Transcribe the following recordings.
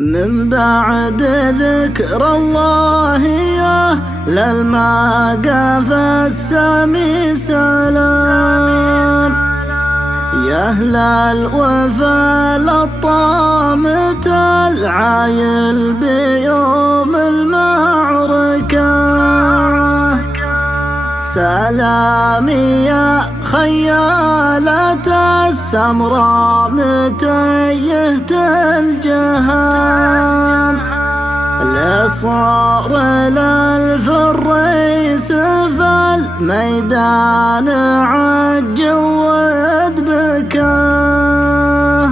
من بعد ذكر الله يا للمقاف السامي سلام، يا أهل الوفا للطامة العايل بيوم المعركة. سلامي يا خيالة السمراء متيهة الجهام، لصار للفريس في الميدان عجود بكاه.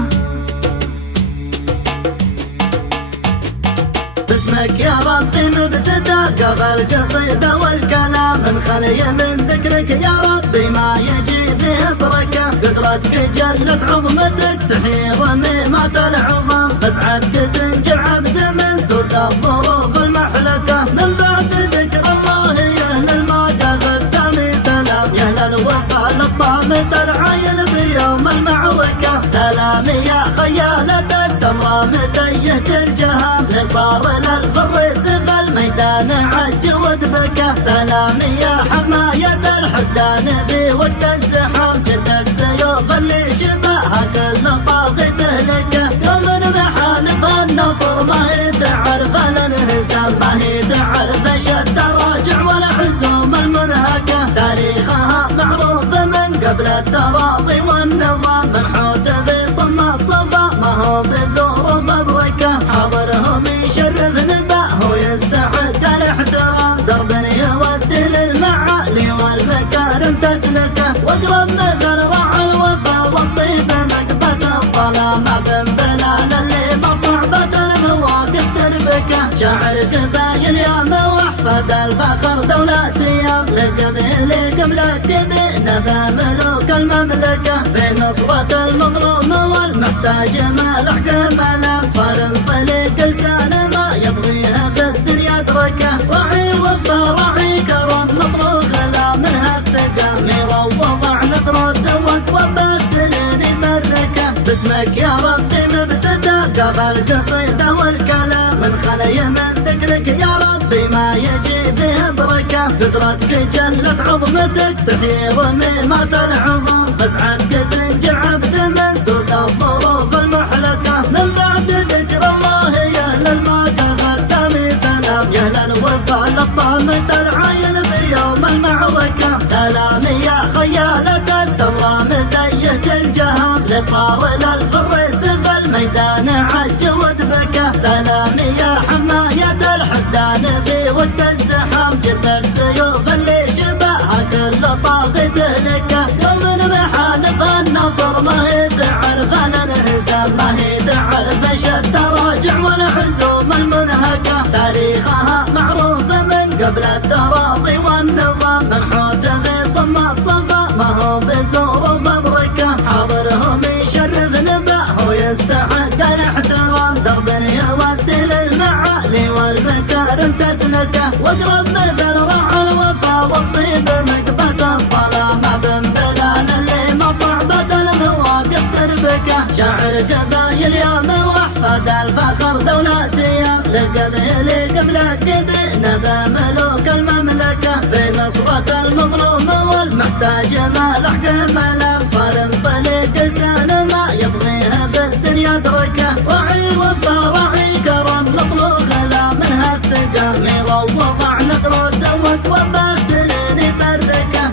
باسمك يا ربي مبتدأ قبل القصيدة والكلام، من خلي من ذكرك يا ربي ما يجي فيه بركة. قدرتك جلت عظمتك تحيي ضميمات العظام، فاسعدك تنجع عبد من سود الظروف المحلكة. من بعد ذكر الله يا أهل المقاف السامي سلام، يا أهل الوفا للطامة العايل بيوم المعركة. سلامي يا خيالة السمراء متيهة الجهام، لصار للفريس في الميدان عجود بكى. سلامي يا حماية الحدان في وقت الزحام، جرد السيوف اللي شبهها كل طاغي تهلكه. يوم محالف النصر ما هي تعرف الانهزام، ما هي تعرف شد الراجع والعزوم المنهكة. تاريخها معروف من قبل التراضي والنظام، منحوت في صم الصفا ما هو بزور مبركة. حاضرهم يشرف نباه ويستحق الاحترام، درب يودي للمعالي والمكارم تسلكه. واقرب مثل راعي الوفا والطيب مقبس الظلام، بن بلال اللي بصعبة المواقف تربكه. شاعر قبايل يا موحفد الفخر دولة ايام، لقبيلي قبلك بنبى ملوك المملكة. في نصرة المظلوم والمحتاج ما لحق ملام، صار انطلق لسان ما يبغيها في الدنيا ادركه. راعي وفا راعي كرم مطروخ لا منها استقام، يروض عن دروس وقوى السنين يبركه. باسمك يا ربي مبتدأ قبل القصيدة والكلام، من خلي من ذكرك يا ربي ما يجي فيه بركة. قدرتك جلت عظمتك تحيي ضميمات العظام، فاسعدك تنجع عبد من سود الظروف المحلكة. من بعد ذكر الله يا أهل المقاف السامي سلام، يا أهل الوفا للطامة العايل بيوم المعركة. سلامي يا خيالة السمراء متيهة الجهام، لصار للفريس في الميدان عجود بكى. سلامي يا حماية الحدان في وقت الزحام، جرد السيوف اللي شبهها كل طاغي تهلكه. يوم محالف النصر ما هي تعرف الانهزام، ما هي تعرف شد الراجع والعزوم المنهكة. تاريخها معروف من قبل التراضي والنظام، منحوت في صم الصفا ما هو بزور مبركة. حاضرهم يشرف نباه ويستحق الاحترام، درب يودي للمعالي والمكارم تسلكه. واقرب مثل راعي الوفا والطيب مقبس الظلام، بن بلال اللي مصعبة المواقف تربكه. شاعر قبايل يا موحفد الفخر دولة ايام، لقبيلي قبلك بنبى ملوك المملكة. في نصرة المظلوم والمحتاج ما لحق ملام، صار انطلق لسان ما يبغيها في الدنيا ادركه. راعي وفا راعي كرم مطلوخ لا منها استقام، يروض عن دروس وقوى السنين يبركه.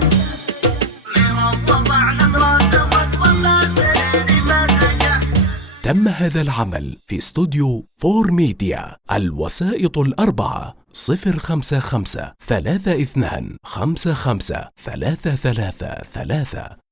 تم هذا العمل في استوديو فور ميديا. الوسائط الأربعة 055 32 55 333.